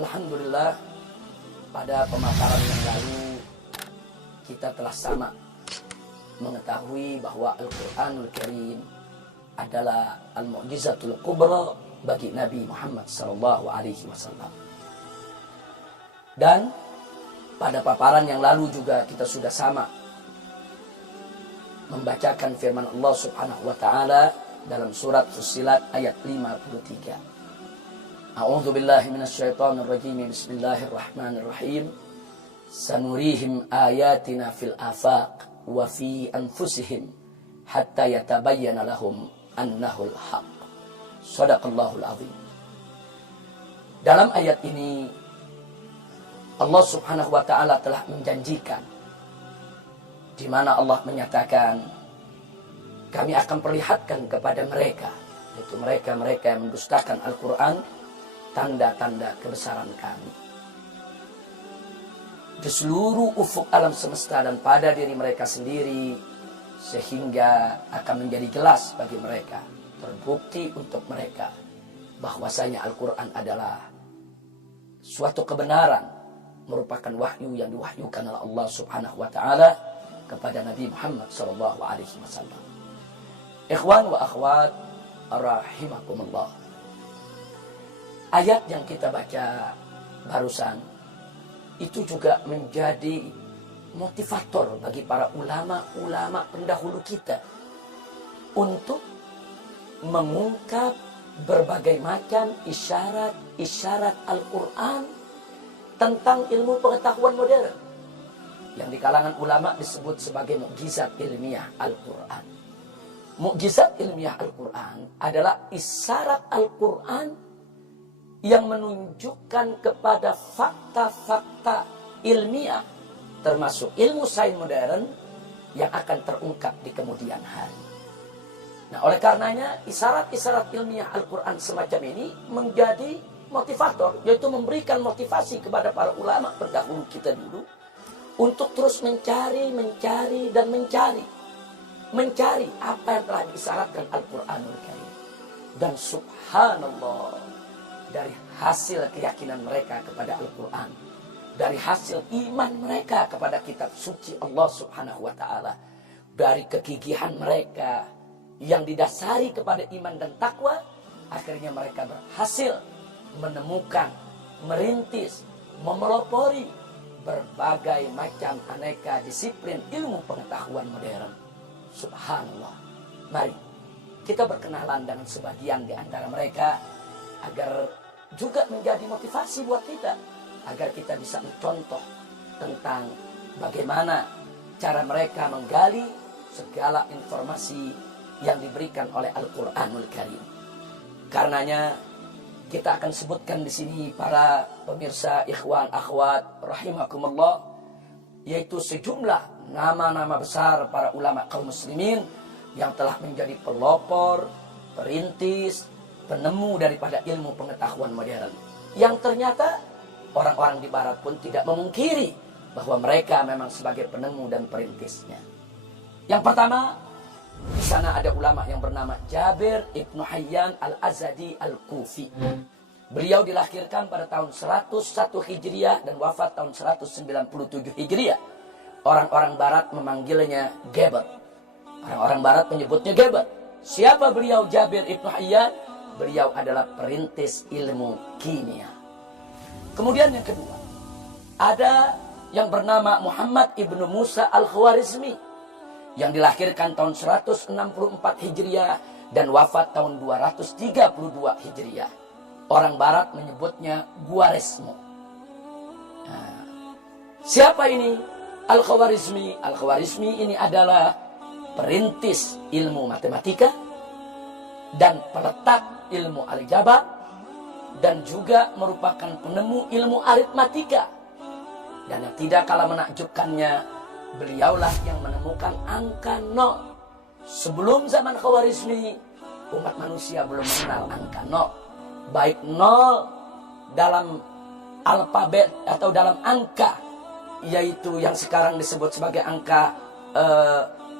Alhamdulillah, pada pemaparan yang lalu kita telah sama mengetahui bahwa Al-Quranul Karim adalah al-mu'jizatul kubra bagi Nabi Muhammad SAW. Dan pada paparan yang lalu juga kita sudah sama membacakan firman Allah Subhanahu wa taala dalam surat Fussilat ayat 53. A'udzu billahi minasyaitonir rajim. Bismillahirrahmanirrahim. Sanurihim ayatina fil afaq wa fi anfusihim hatta yatabayyana lahum annahul haq. Shadaqallahul azim. Dalam ayat ini Allah Subhanahu wa taala telah menjanjikan, di mana Allah menyatakan, kami akan perlihatkan kepada mereka, yaitu mereka yang mendustakan Al-Quran, tanda-tanda kebesaran kami di seluruh ufuk alam semesta dan pada diri mereka sendiri, sehingga akan menjadi jelas bagi mereka, terbukti untuk mereka bahwasanya Al-Quran adalah suatu kebenaran, merupakan wahyu yang diwahyukan oleh Allah Subhanahu wa taala kepada Nabi Muhammad SAW. Ikhwan wa akhwat rahimakumullah. Ayat yang kita baca barusan itu juga menjadi motivator bagi para ulama-ulama pendahulu kita untuk mengungkap berbagai macam isyarat-isyarat Al-Quran tentang ilmu pengetahuan modern yang di kalangan ulama disebut sebagai mukjizat ilmiah Al-Quran. Mukjizat ilmiah Al-Quran adalah isyarat Al-Quran yang menunjukkan kepada fakta-fakta ilmiah, termasuk ilmu sains modern, yang akan terungkap di kemudian hari. Nah, oleh karenanya isyarat-isyarat ilmiah Al-Quran semacam ini menjadi motivator, yaitu memberikan motivasi kepada para ulama pendahulu kita dulu untuk terus mencari apa yang telah disyaratkan Al-Quranul Karim. Dan subhanallah, dari hasil keyakinan mereka kepada Al-Quran, dari hasil iman mereka kepada kitab suci Allah Subhanahu wa taala, dari kegigihan mereka yang didasari kepada iman dan takwa, akhirnya mereka berhasil menemukan, merintis, memelopori berbagai macam aneka disiplin ilmu pengetahuan modern. Subhanallah. Mari kita berkenalan dengan sebagian di antara mereka agar juga menjadi motivasi buat kita, agar kita bisa mencontoh tentang bagaimana cara mereka menggali segala informasi yang diberikan oleh Al-Quranul Karim. Karenanya kita akan sebutkan di sini para pemirsa, ikhwan, akhwat rahimakumullah, yaitu sejumlah nama-nama besar para ulama kaum muslimin yang telah menjadi pelopor, perintis, penemu daripada ilmu pengetahuan modern, yang ternyata orang-orang di barat pun tidak memungkiri bahwa mereka memang sebagai penemu dan perintisnya. Yang pertama, di sana ada ulama yang bernama Jabir Ibnu Hayyan Al-Azadi Al-Kufi. Beliau dilahirkan pada tahun 101 Hijriah dan wafat tahun 197 Hijriah. Orang-orang barat memanggilnya Geber. Orang-orang barat menyebutnya Geber. Siapa beliau Jabir Ibnu Hayyan? Beliau adalah perintis ilmu kimia. Kemudian yang kedua, ada yang bernama Muhammad Ibnu Musa Al-Khwarizmi, yang dilahirkan tahun 164 Hijriah dan wafat tahun 232 Hijriah. Orang barat menyebutnya Khwarizmi. Nah, siapa ini Al-Khwarizmi? Al-Khwarizmi ini adalah perintis ilmu matematika dan peletak ilmu aljabar, dan juga merupakan penemu ilmu aritmatika. Dan yang tidak kalah menakjubkannya, beliaulah yang menemukan angka 0. Sebelum zaman Khwarizmi, umat manusia belum mengenal angka 0. Baik 0 dalam alfabet atau dalam angka, yaitu yang sekarang disebut sebagai angka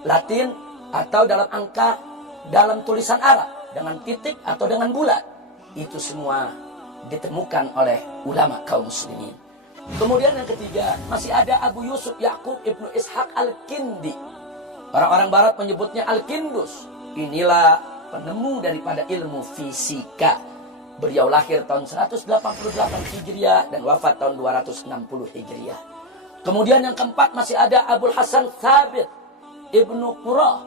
Latin, atau dalam angka dalam tulisan Arab dengan titik atau dengan bulat. Itu semua ditemukan oleh ulama kaum muslimin. Kemudian yang ketiga, masih ada Abu Yusuf Yaqub Ibnu Ishaq Al-Kindi. Orang-orang barat menyebutnya Al-Kindus. Inilah penemu daripada ilmu fisika. Beliau lahir tahun 188 Hijriah dan wafat tahun 260 Hijriah. Kemudian yang keempat masih ada Abul Hasan Thabit Ibnu Qurrah.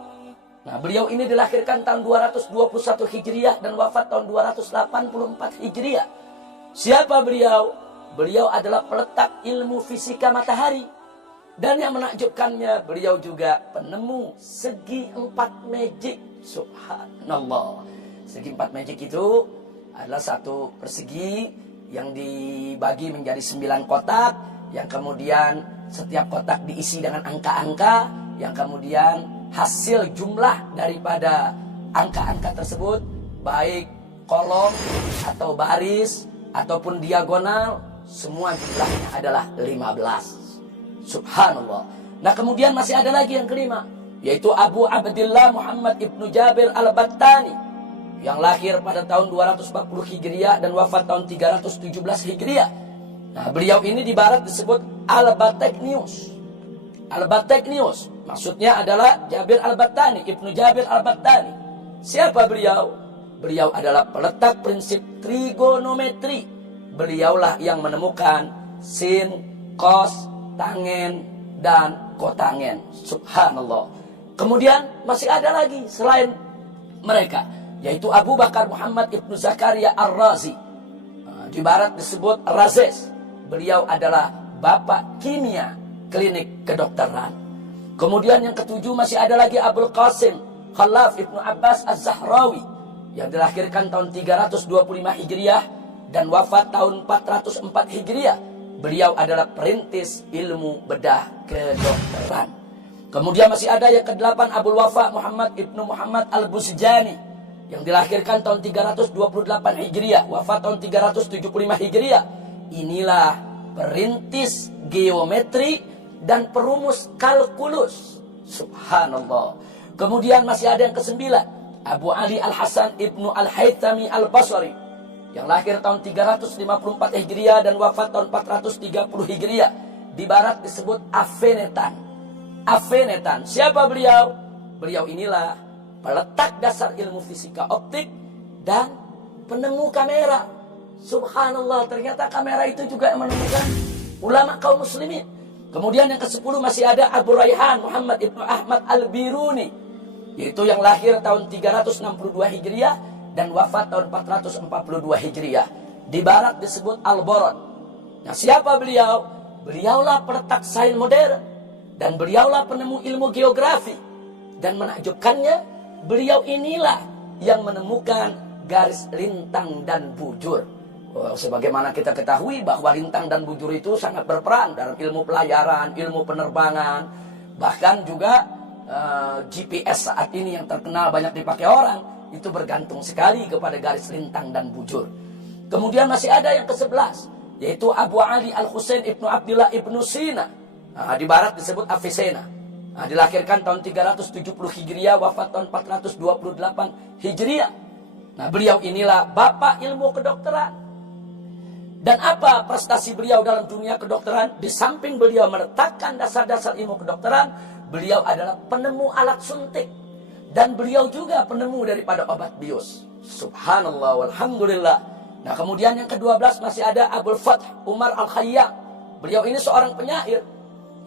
Nah, beliau ini dilahirkan tahun 221 Hijriah dan wafat tahun 284 Hijriah. Siapa beliau? Beliau adalah peletak ilmu fisika matahari. Dan yang menakjubkannya, beliau juga penemu segi 4 magic. Subhanallah. Segi 4 magic itu adalah satu persegi yang dibagi menjadi 9 kotak, yang kemudian setiap kotak diisi dengan angka-angka, yang kemudian hasil jumlah daripada angka-angka tersebut, baik kolom atau baris ataupun diagonal, semua jumlahnya adalah 15. Subhanallah. Nah, kemudian masih ada lagi yang kelima, yaitu Abu Abdillah Muhammad Ibnu Jabir Al-Battani, yang lahir pada tahun 240 Hijriah dan wafat tahun 317 Hijriah. Nah, beliau ini di barat disebut Al-Bateknius. Al-Bateknius maksudnya adalah Jabir Al-Battani, Ibnu Jabir Al-Battani. Siapa beliau? Beliau adalah peletak prinsip trigonometri. Beliaulah yang menemukan sin, cos, tangen, dan kotangen. Subhanallah. Kemudian masih ada lagi selain mereka, yaitu Abu Bakar Muhammad Ibnu Zakaria Ar-Razi. Di barat disebut Razes. Beliau adalah bapak kimia klinik kedokteran. Kemudian yang ketujuh masih ada lagi Abul Qasim Khalaf Ibnu Abbas Az-Zahrawi, yang dilahirkan tahun 325 Hijriah dan wafat tahun 404 Hijriah. Beliau adalah perintis ilmu bedah kedokteran. Kemudian masih ada yang ke-8 Abul Wafa Muhammad Ibnu Muhammad Al-Buzjani, yang dilahirkan tahun 328 Hijriah, wafat tahun 375 Hijriah. Inilah perintis geometri dan perumus kalkulus. Subhanallah. Kemudian masih ada yang ke-9 Abu Ali Al-Hasan Ibnu Al-Haythami Al-Basri, yang lahir tahun 354 Hijriah dan wafat tahun 430 Hijriah. Di barat disebut Afenetan. Afenetan. Siapa beliau? Beliau inilah peletak dasar ilmu fisika optik dan penemu kamera. Subhanallah, ternyata kamera itu juga yang menemukan ulama kaum muslimin. Kemudian yang ke-10 masih ada Abu Raihan Muhammad Ibnu Ahmad Al-Biruni, yaitu yang lahir tahun 362 Hijriah dan wafat tahun 442 Hijriah. Di barat disebut Al-Boron. Nah, siapa beliau? Beliaulah peletak sains modern dan beliaulah penemu ilmu geografi. Dan menakjubkannya, beliau inilah yang menemukan garis lintang dan bujur. Sebagaimana kita ketahui bahwa lintang dan bujur itu sangat berperan dalam ilmu pelayaran, ilmu penerbangan, bahkan juga GPS saat ini yang terkenal banyak dipakai orang, itu bergantung sekali kepada garis lintang dan bujur. Kemudian masih ada yang ke-11, yaitu Abu Ali Al-Husain Ibnu Abdullah Ibnu Sina. Nah, di barat disebut Avicenna. Nah, dilahirkan tahun 370 Hijriah, wafat tahun 428 Hijriah. Nah, beliau inilah bapak ilmu kedokteran. Dan apa prestasi beliau dalam dunia kedokteran? Di samping beliau meletakkan dasar-dasar ilmu kedokteran, beliau adalah penemu alat suntik. Dan beliau juga penemu daripada obat bius. Subhanallah walhamdulillah. Nah, kemudian yang ke-12 masih ada Abul Fath Umar Al-Khayyam. Beliau ini seorang penyair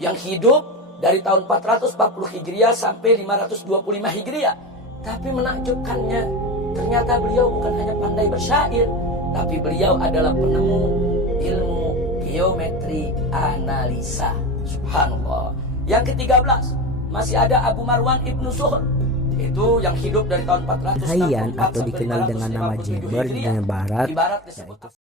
yang hidup dari tahun 440 Hijriah sampai 525 Hijriah. Tapi menakjubkannya, ternyata beliau bukan hanya pandai bersyair, tapi beliau adalah penemu ilmu geometri analisa. Subhanallah. Yang ke-13 masih ada Abu Marwan Ibnu Suhr, itu yang hidup dari tahun 400 Hayyan atau dikenal dengan nama Jember di Barat, yaitu